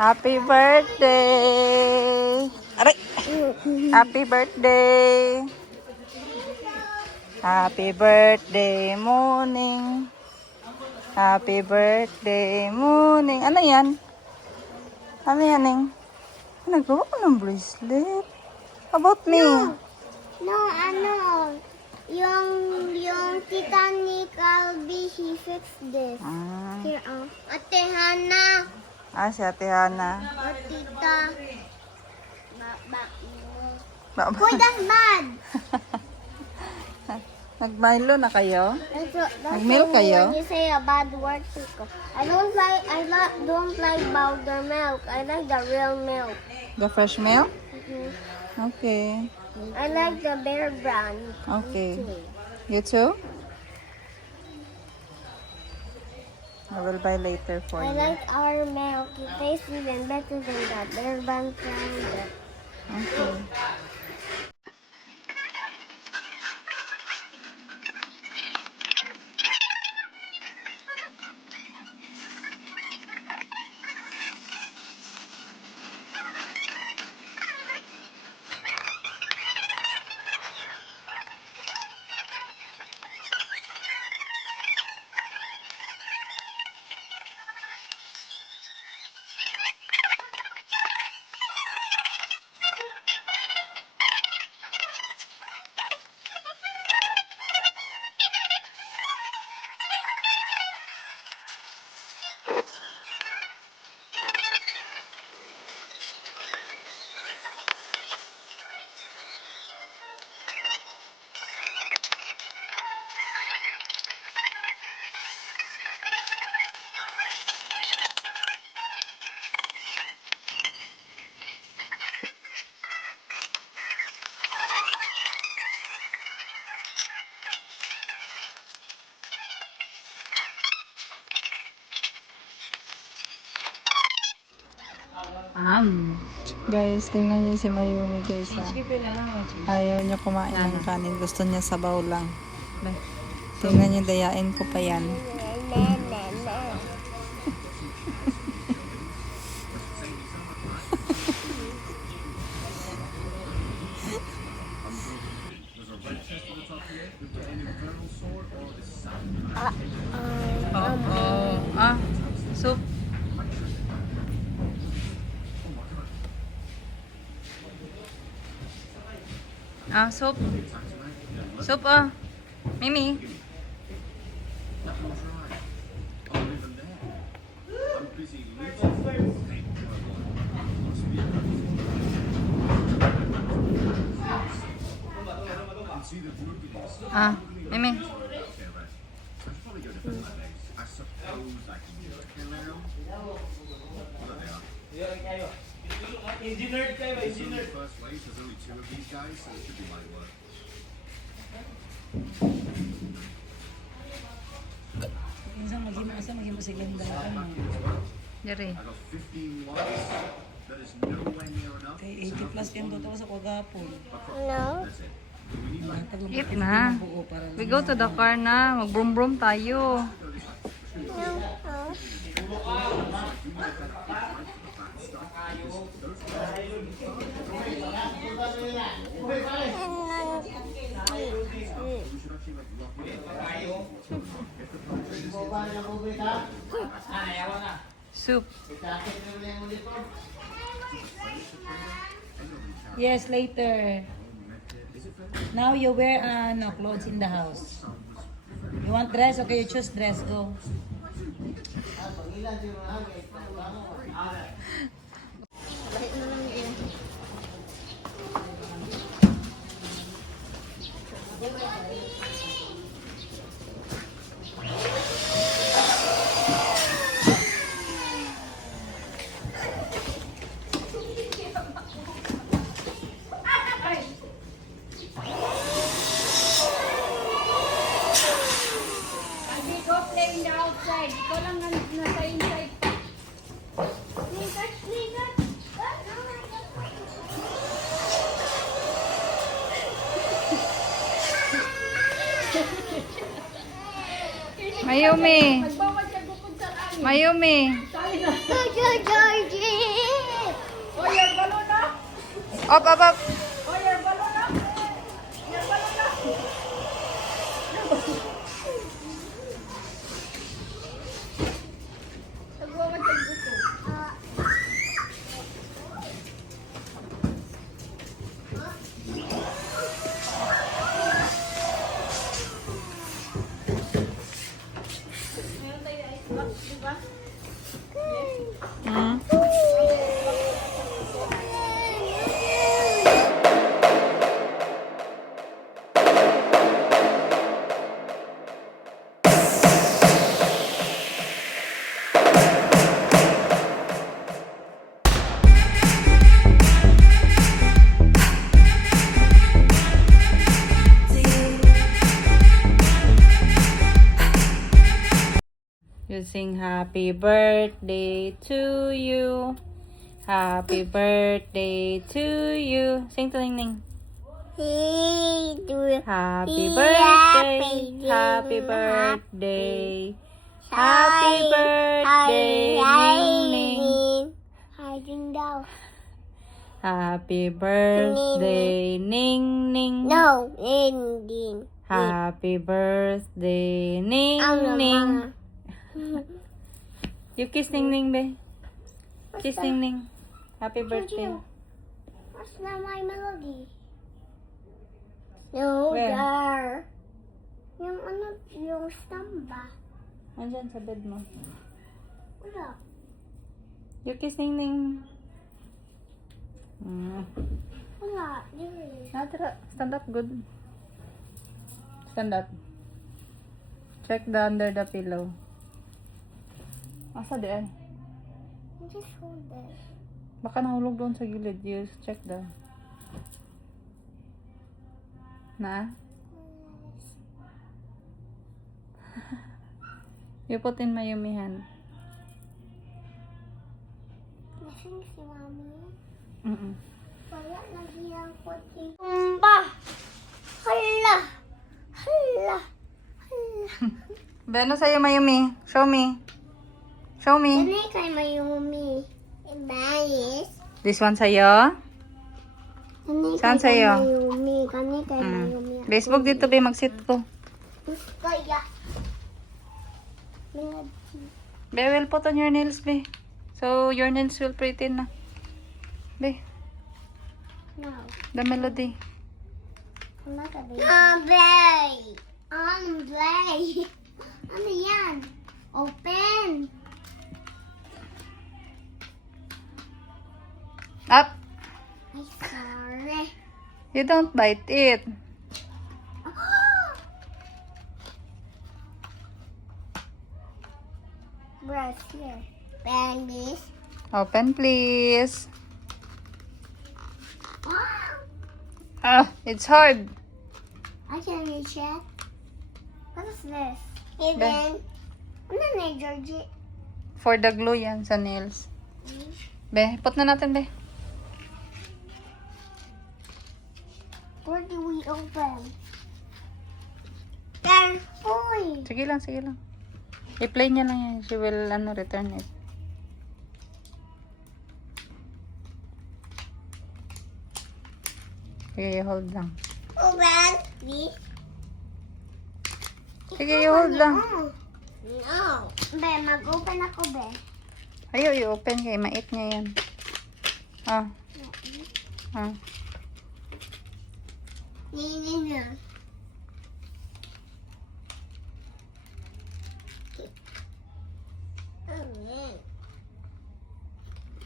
Happy birthday! Aray! Happy birthday! Happy birthday morning! Happy birthday morning! Ano yan? Ano yan, Ning? Nagawa ko ng bracelet. About me? No, ano, yung tita ni Calvi, he fixed this. Here, Ate Hana. Si Ate Hana. O tita. Ba- Boy, that's bad. Nag-Milo na kayo? That's Nag-milk kayo? when you say a bad word, Chico. I don't like powder milk. I like the real milk. The fresh milk? Mhm. Okay. I like the Bear brand. Okay. You too? I will buy later for I you. like our milk. It tastes even better than the Bear brand brand. Okay. Guys, tingnan niyo si Mayumi guys. Ayaw niya kumain ng kanin. Gusto niya sabaw lang. Tingnan niyo, dayain ko pa yan. Soup. Soup. Soup, Mimi. Mimi. Engineered kayo, engineered. First wave, there's only 2 of these guys, so it should be light work. Dari. I got 15 watts. That is nowhere near enough. 80 plus yan doon sa kagapon. No. That's it. We need like Eat na. We go to the car na. Mag-brum-brum tayo. Soup. Yes, later. Now you wear no clothes in the house. You want dress? Okay, you choose dress. Go. Mayumi. Mayumi. Georgie. Up, up, up. Hmm? You sing happy birthday to you. Happy birthday to you. Sing to Ning Ning. Hey, do Happy Happy birthday. birthday. Happy birthday. Happy birthday, Ning Ning. Hiding down. Happy birthday, Ning Ning. No, ending. Happy birthday, Ning Ning. You kiss Ning Ning, be. Kiss Ning Ning. Happy birthday. What's not my melody? No, Where? there. Yung ano, yung samba. Andyan sa bed mo. Wala. You kiss Ning Ning. Wala. There. Natira. Stand up, good. Stand up. Check the under the pillow. Asa di ay? Just hold it. Baka nahulog doon sa gilid. You check the... Na? You put in Mayumi hand. Lasing si Mami. Mm-mm. Wala lagi ang puting. Tumba! Hala! Hala! Hala! Beno sa'yo, Mayumi. Show me. Show me. Kani kay Mayumi. Ibayis. This one sa'yo. Kani Saan kay sa'yo? Mayumi. Kani kay Mayumi. Facebook dito, be. Mag-sit ko. Kaya. Be, will put on your nails, be. So, your nails will pretty na. Be, No. the melody. Play! On play! Ano yan? Open! Up! Ay, sorry. You don't bite it. Brush here. Bang this. Open, please. Wow! It's hard. I can reach it. What is this? Even. Ano na, Georgie? For the glue yan sa nails. Be, put na natin, be. Where do we open? There. Uy! Sige lang, sige lang. I-play niya lang yan. She will, return it. Sige, hold lang. Open. This. Sige, hold lang. No. Be, mag-open ako, be. Ayaw, i-open kay mait niya yan. Ah. Ah. Nini na.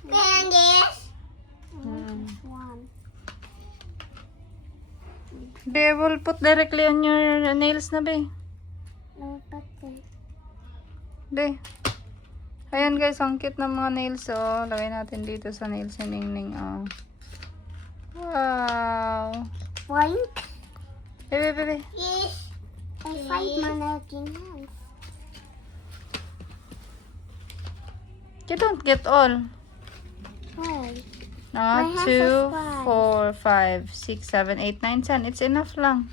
Bang this. One. Be, will put directly on your nails na, be. No, pati. Be. Ayan guys, ang cute ng mga nails, oh. Lagay natin dito sa nails ni Ning Ning, oh. Wow. Point. Be. Yes. I find mannequin hands. You don't get all. Why? No, My hands 2, are 4, 5, 6, 7, 8, 9, 10. It's enough lang.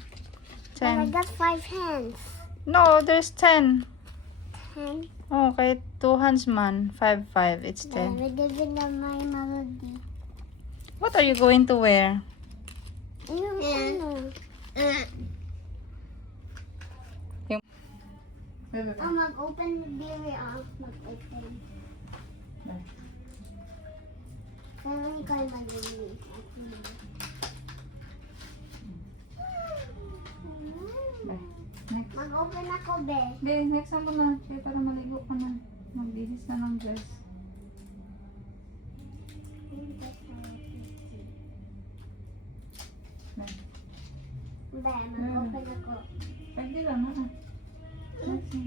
But I 10. got 5 hands. No, there's 10. 10. Oh, kahit 2 hands man. 5, 5. It's Then 10. we give it my melody. What are you going to wear? Yung ano. Yung... Mag-open baby mag-open. Pero ikaw malinis. Next. Mag-open ako, be. Be, next ako na. Be, para maligo ka na. Magbihis na ng dress. Be, Be, mag-open ako. pwede lang na. Next na.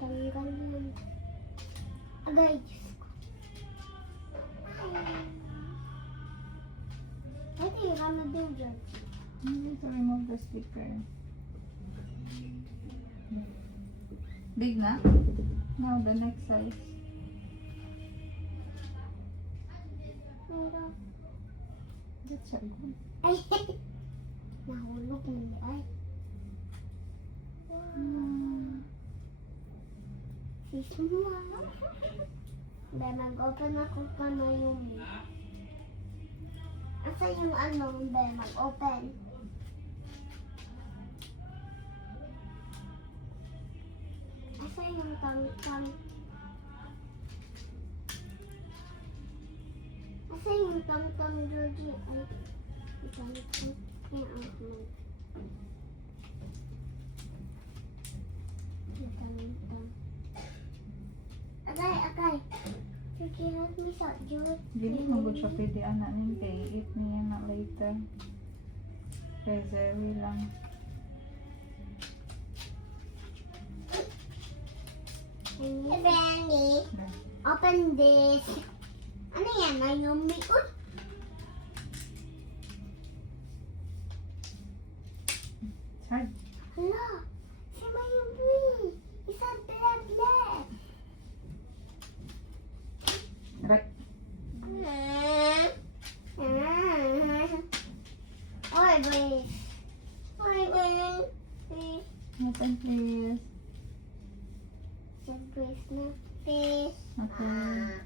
Tanggal yun. Agay, Diyos ko. I think you're gonna do that. You need to remove the sticker. Big na? Now the next size. Meron. That's a good. Ay, nahulog mo niya. Ay, sis mo. Be, mag-open ako pa na yung asa yung ano, be, mag-open. Asa yung tam-tam? Asa yung tam-tam, Georgie? Ay, tam-tam. Yan ang tam-tam. Tam-tam. Agay, agay. Georgie, help me sa George. Dili mo good siya pwede anak niya kay eat niya na later. Reserve lang. Hey, Brandy. Open this. Ano yan? Mayumi. Uy! It's hard. Hala! Si Mayumi! Isa blah-blah! Right. Oy, boy. Oy, boy. Please. Open please. Said please na. Please. Okay.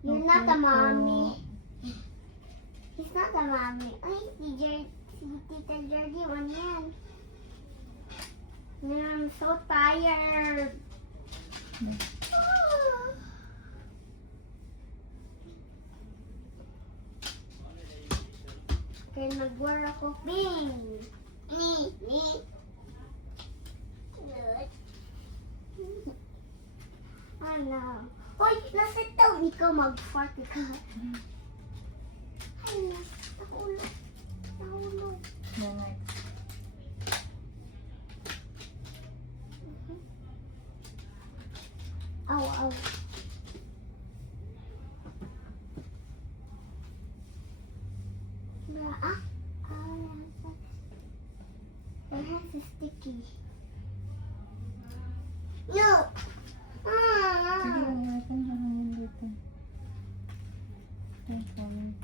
You're not a mommy. He's not a mommy. Ay, si Tita Georgie, one yan. I'm so tired. Kaya nag-wear ako pink. Ni. Ano? Hoy, nasa taon ikaw mag-fart ka. Ay, nahulog. Nahulog. The next. Aw, aw. Your hands is sticky. No! Sige lang natin hangin dito. Okay, sorry.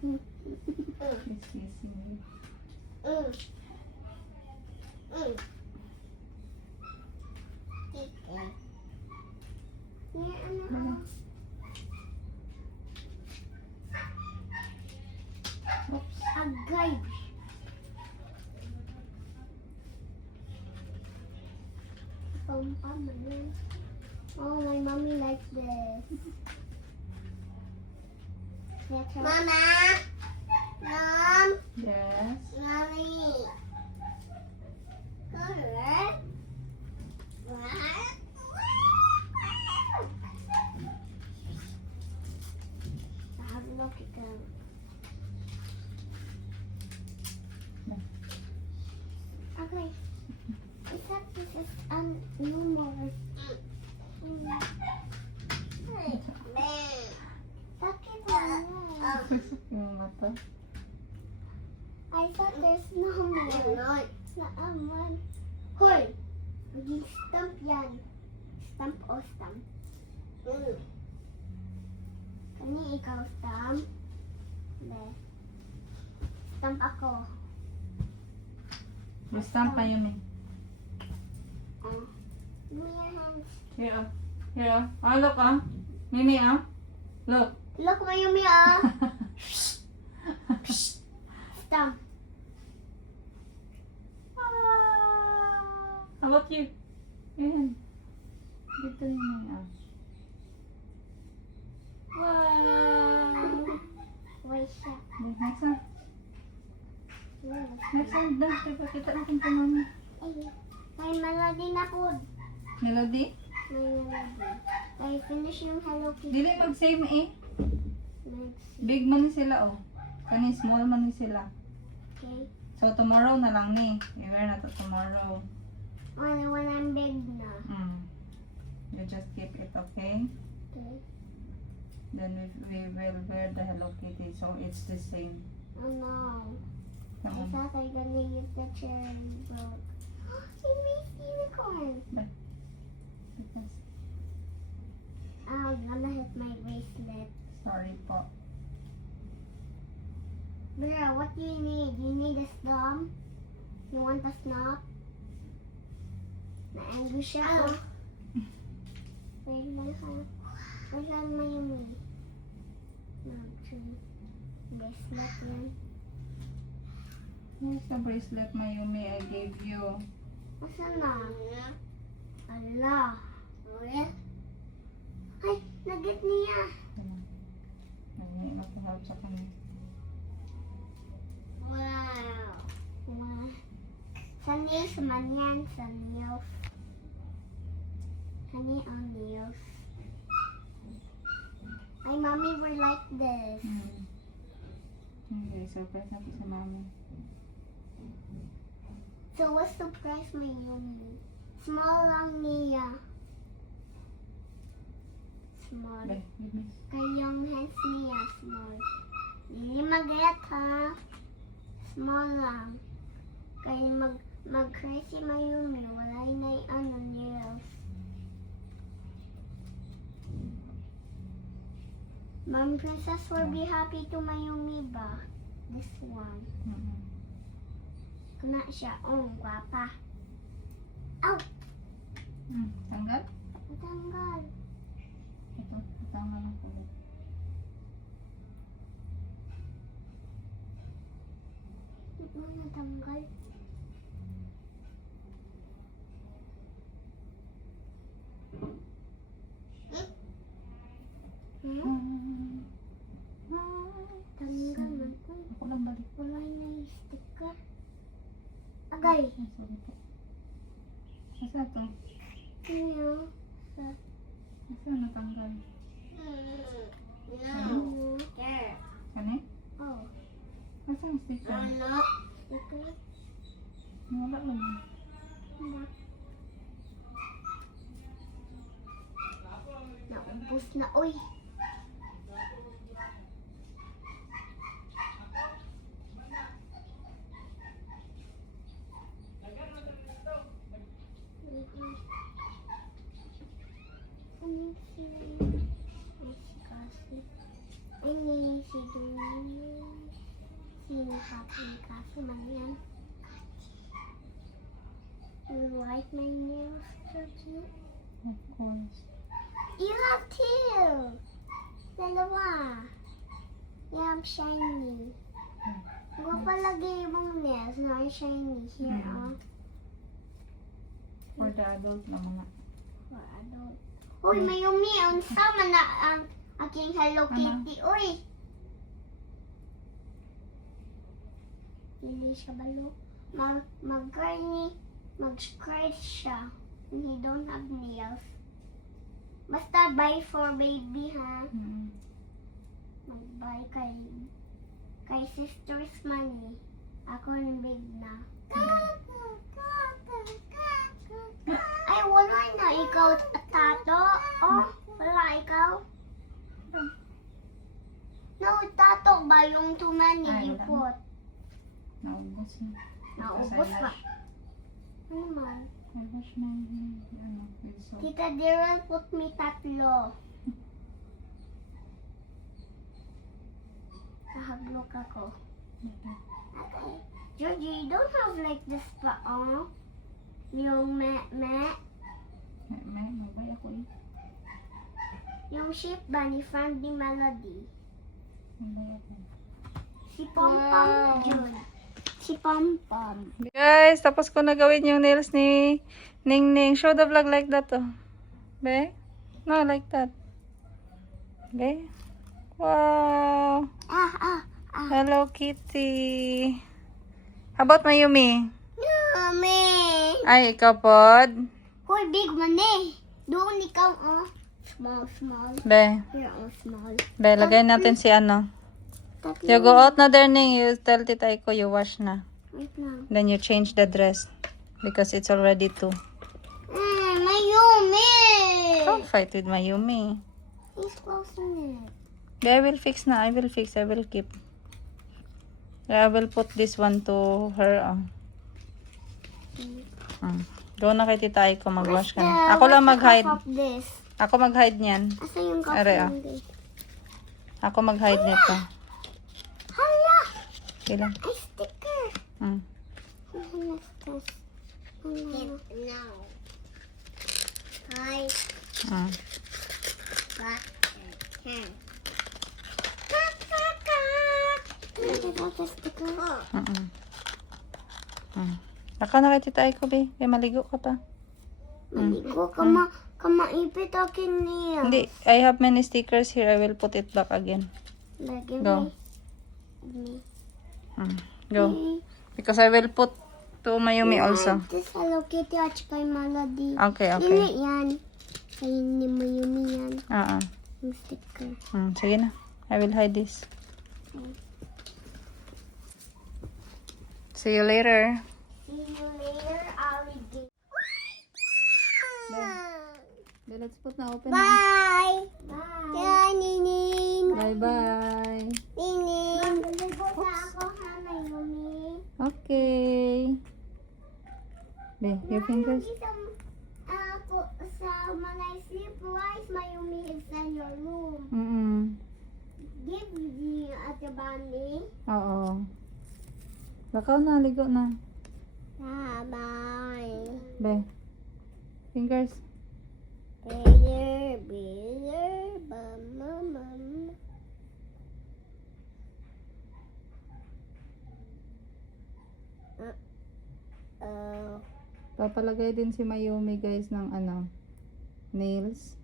It's easy. Oops. Agay. Oh, my mommy likes this. Mama! Mom! Yes. Mommy! Correct? Have a look at them. Okay. Except this is normal. Sakit lang yan. Yung mata. I thought there's no more. Naaman. Hoy! Maging stamp yan. Stamp o stamp? Kani ikaw stamp? Be. Stamp ako. Stamp pa yun eh. Oh. Give me your hands. Here, oh. Here, oh. Oh, look, oh. Mimi, oh. Look. Look, Mayumi, ah. Stamp. How about you? Yan. Dito yun, oh. Wow. Wait siya. Okay, next one. Next one. Dah, kita natin po mami. Ay, may melody na po. Melody? May melody. Ay, finish yung Hello Kitty. Dili mag-same eh. Next. Big man ni sila, oh. Kani small man ni sila. Okay. So, tomorrow na lang ni. I-wear na to tomorrow. When I'm big na. You just keep it, okay? Okay. Then we will wear the Hello Kitty. So, it's the same. Oh no. I Come on. thought I gonna use the cherry broke. It makes unicorn. Because, I'm gonna hit my bracelet. sorry po. Bro, what do you need? You need a stump? You want a snap? Na-angry siya. Oh. Wait lang ha. Where's my yumi? Bracelet yan. Here's the bracelet, Mayumi, I gave you. Asan na? Ala. Ay, nagit niya. Ay, mag-help sa kanya. Wow. Wow. Sa nails man yan. Sa nails. Honey on nails. Ay, mommy, we're like this. Okay, surprise natin sa mami. So, what's the price may yumi? Small lang niya. Small. Be, give me. Kay yung hands niya, small. Hindi mag-get ha. Small lang. Kay mag-crazy Mayumi. Wala na yung ano, nails. Mom Princess will be happy to Mayumi ba? This one. Kuna siya. Oh, gwapa. Ow! Tanggal? Natanggal. Ito, tanggal ang kulay. Ito natanggal. Hmm? Tanggal man. Uy, Ako lang balik. wala na yung sticker. Agay. Ay, sorry po. Asa ito? Ano? Asa natanggal? No. Kani? Oh. Asa ang sticker? Sticker? Wala lang. Wala. Naubos na. Uy! Ano si... Ay, si Cassie. Ay, ni si Doreen. Si Happy Cassie man yan. You like my nails, Georgie? Of course. You have two! Dalawa. You have shiny. Huwag palagi yung nails na shiny. Here, oh. For the adult na mga. For adult. Uy, Mayumi, unsa man na ang aking Hello Kitty. Uy! Hindi siya balo. Mag-scratch siya. And he don't have nails. Basta buy for baby, ha? Mag-buy kay sister's money. Ako yung big na. Ay, wala na. Ikaw, tato. Oh, wala ikaw. No, tato ba yung too many Ay, you wala na. put? Naubos na. Naubos ba? Ano man? I wash my ano, with Tita Daryl put me tatlo. Nakablok ako. Okay. Georgie, you don't have like this pa, oh? Yung me. Yung shape ba ni friend ni Melody? Si Pom Pom June. Si Pom Pom. Guys, tapos ko na gawin yung nails ni Ning Ning. Show the vlog like that, oh. Be? No, like that. Be? Wow. Hello, Kitty. How about Mayumi? Mami! Ay, ikaw pod. Hoy, big man eh. Doon ikaw, oh. Small. Be, Here, oh, small. be, lagay natin si ano. Tatlo. You go out na there, Ning. You tell Tita Iko you wash na. Wait lang. Then you change the dress. Because it's already 2. Mayumi! Don't fight with Mayumi. He's closing it. Be, I will fix na. I will fix. I will keep. I will put this one to her. Go na kay Tita Iko. Mag-wash ka na. Ako lang mag-hide. Of this. Ako mag-hide niyan. Asa yung cup Are, ng this? Ako mag-hide nito. Hala! Ilan? Ay, sticker. Mm. Ano this? Now. Hi. Mm. Back and ten. Mm-mm. Baka na kay Tita Iko, be. Kaya maligo ka pa. Maligo kamaipit akin niya. Hindi. I have many stickers here. I will put it back again. Lagi Go. me. Go. Because I will put to Mayumi also. This Hello Kitty at kay Melody. Okay, Hindi okay. yan. Kay ni Mayumi yan. Yung sticker. Sige na. I will hide this. See you later. See you later, alligator. Let's put na open. Bye. Bye. Yeah, Nining. Bye-bye. Nining. Magligo na ako ha, Mayumi. Okay. Be, your fingers. When I sleep, why is Mayumi is in your room? Give me at the bunny. Oo. Bakaw na, ligo na. Bye. Be. Fingers. Bigger, bum. Papalagay din si Mayumi guys ng ano, nails.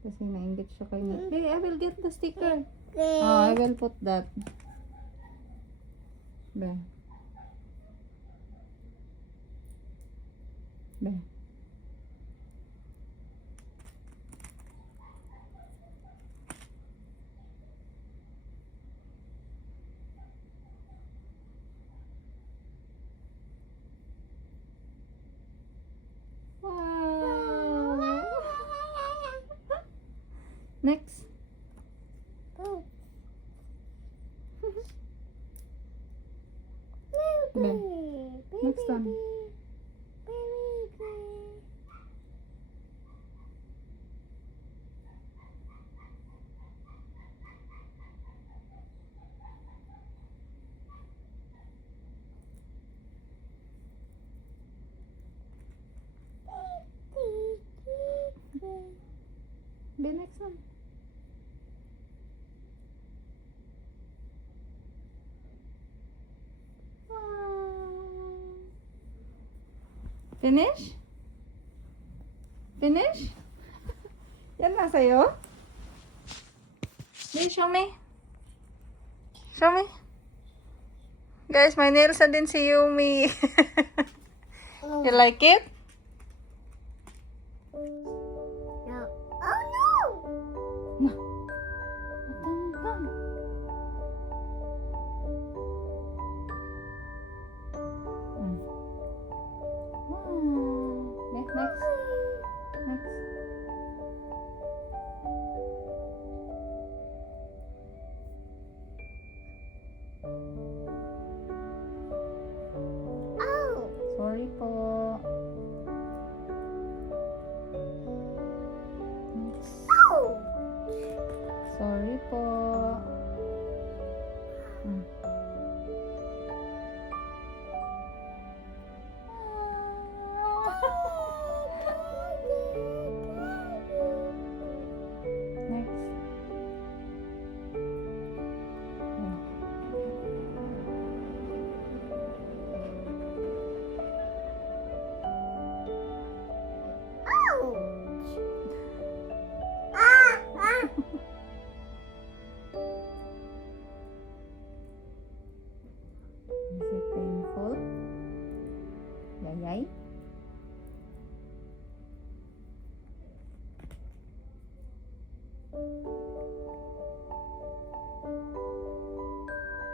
Kasi nainggit siya kay nails. Hey, I will get the sticker. Oh, I will put that. Be. Be. Wow. Next. Be. Next one. Be next one. Wow. Finish? Finish? Yan na sa'yo? Hey, show me. Show me. Guys, my nails na din si Yumi. You like it? No. Oh no! Next. Oh! Sorry po.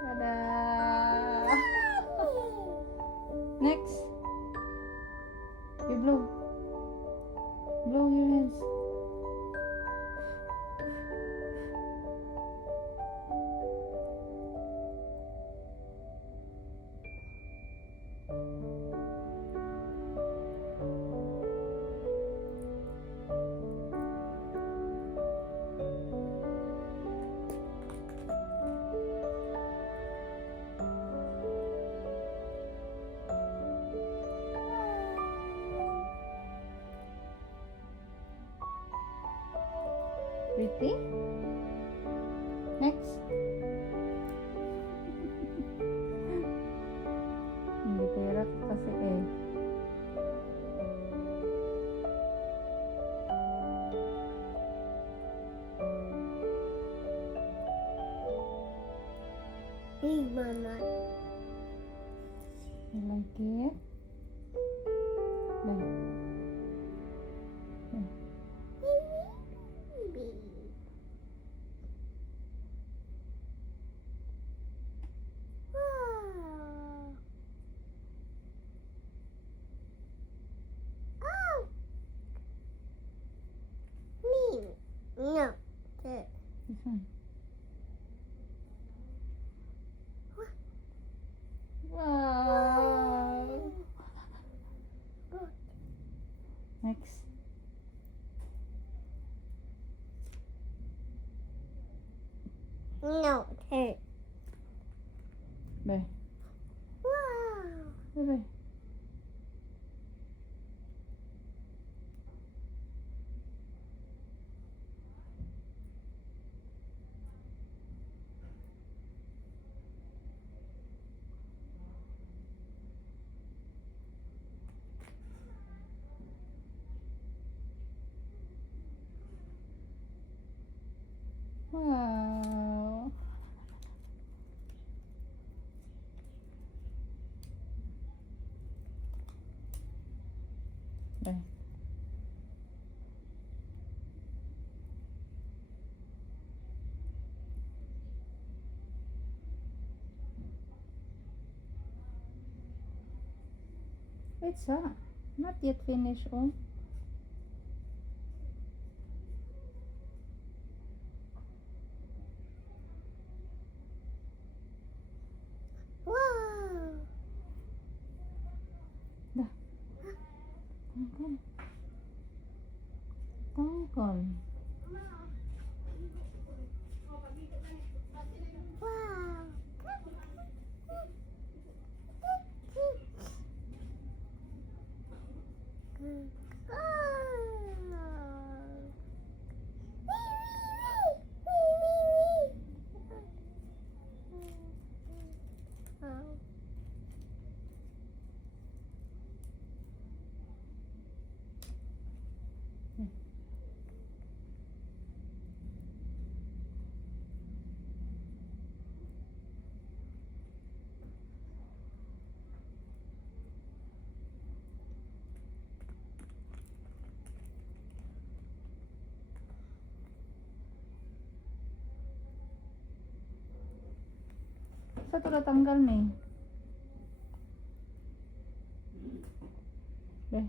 Tada! Next. You blow. Blow your hands. Pretty? Next. Hindi tira kasi eh. Hey, Mama. You like it? Like. Wow. Oh. Me. No. Good. This one. Wow. Next. No. Good. Bye. Wow. Bye. Wow. Bye. It's not yet finished, oh. Wow. Dah. Tangkal. Tangkal. Wow. Sa ito natanggal na eh. Bye.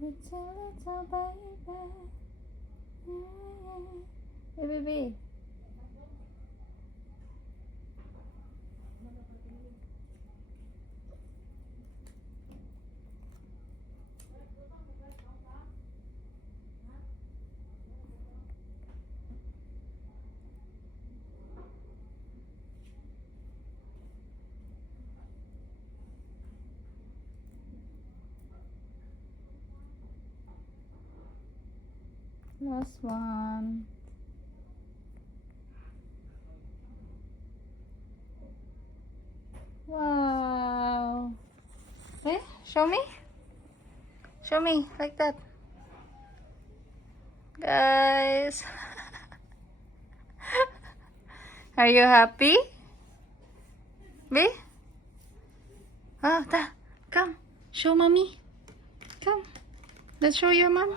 It's a little baby. Hey, baby. Last one. Wow. Show me. Show me. Like that. Guys. Are you happy? Be? Ah, ta. Come. Show mommy. Come. Let's show your mom.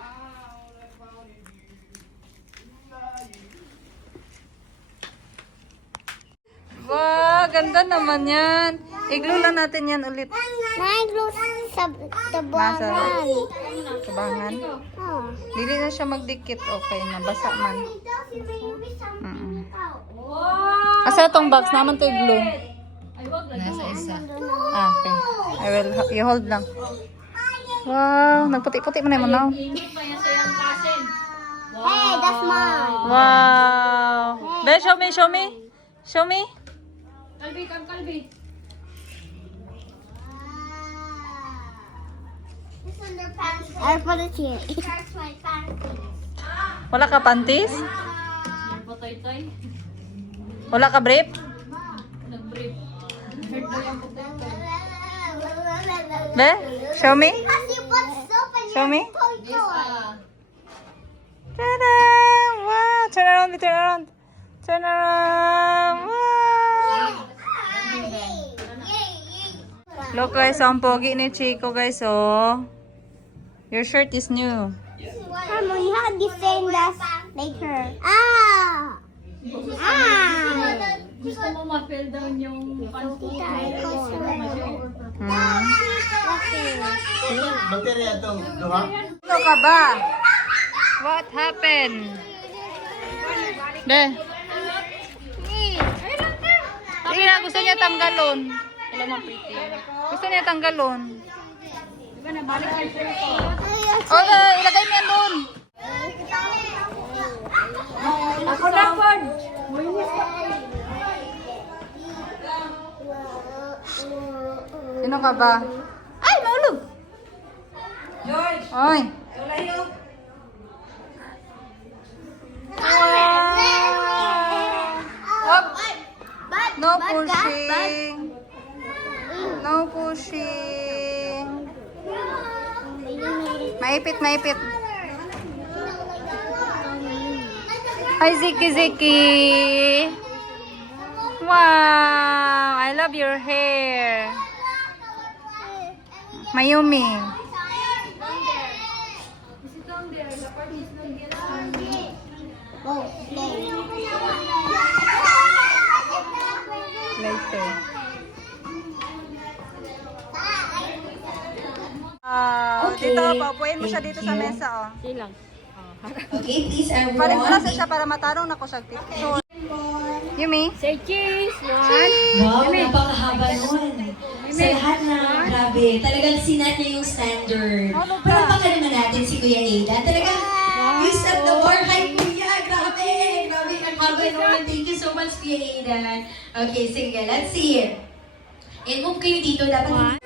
Wow, ganda naman yan. I-glue lang natin yan ulit. Nag-glue sa tabangan. Tabangan. Oh. Dili na siya magdikit. Okay na. Basa man. Asa itong box naman to i-glue? Nasa isa. Ah, okay. I will, you hold lang. Wow, nagputi-puti mo na yung manaw. Hey, that's mine. Wow. Be, show me, show me. Show me. I put it here. That's my fancy. Wala ka panties? Wala ka brief? Be, show me. Because you put soap in Show me. your toy. Ta-da! Wow, turn around, turn around. Turn around. Wow. Look guys, ang pogi ni Chico guys, oh. Your shirt is new. Mom, you have the same dress like her. Ah! Ah! Gusto mo ma-fill down yung panty? Baterya itong duha? Ano ka ba? What happened? Be. Sige na, gusto niya tanggalon. Wala mang pretty. Gusto niya tanggalon. Okay, ilagay mo yan doon. Ako na po. Sino ka ba? Ay, maulog! Oy! Up! No pushing! No pushing! Maipit, maipit. Hi, Ziki Ziki! Wow! I love your hair. Mayumi. Later. Dito, paupuin mo siya dito sa mesa, oh. Okay, please everyone. Parin mo na siya para matarong na ko siya. So, Yumi? Say cheese. Wow, napakahaba nun. Sa lahat na, grabe. Talagang sinat niya yung standard. Ano ba? Pero baka naman natin si Kuya Aidan. Talagang, you set the bar. Hi, Kuya. Grabe. Grabe, ang haba naman. Thank you so much, Kuya Aidan. Okay, sige. Let's see. And move kayo dito. Dapat